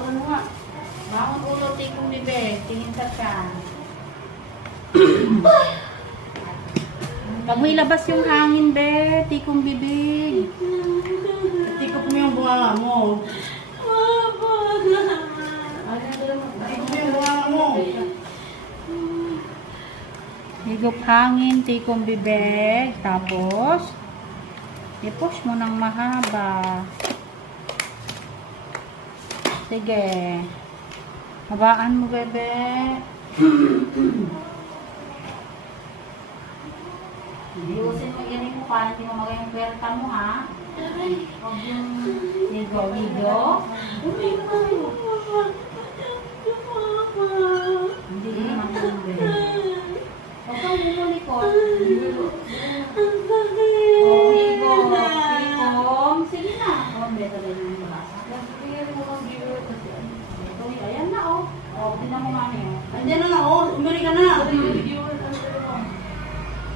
ulo mo nga. Bangon ulo, tikong bibig. Tingin ka. Pag may labas yung hangin, be, tikong bibig. Tikop mo yung bunga mo. Tikop mo yung bunga mo. Higop hangin, tikong bibig. Tapos, i-push mo ng mahaba. Sige. Habaan mo, bebe. Iusin mo yan yung mukha. Hindi mo magayang kwerta mo, ha? Huwag yung ligo-ligo. Hindi naman yung bebe. Huwag kang bumulikot. O, higo. Hikom. Sige na. O, beto rin yung basa. Ayan na, oh. O, tinan mo mami, oh. Andiyan na na, oh. Umiri ka na.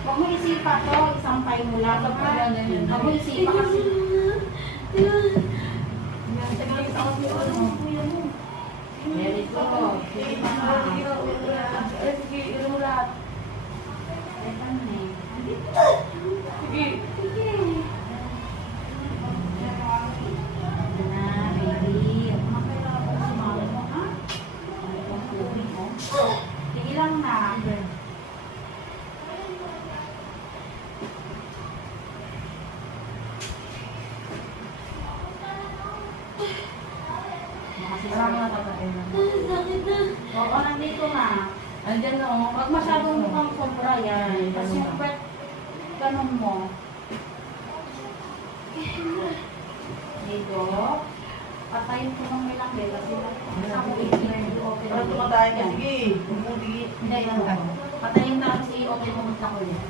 Huwag mo isipa to, isampay mo lang. Huwag mo isipa kasi. Very good. Sige pa na. Teka na eh. Sige. Ito na, baby. Huwag mo kailangan ko sumali mo, ha? Ang tubig mo. Sige lang na. Oo, nandito na. Andiyan na, oh. Huwag masyadong mukhang sobra yan. Kasi yung pwet, ganun mo. Dito. Patayin ko ng may langge kasi ako Para tumatay ka, sige. Bumudi. Hindi, patayin ka kasi i-open mo muna ko yun.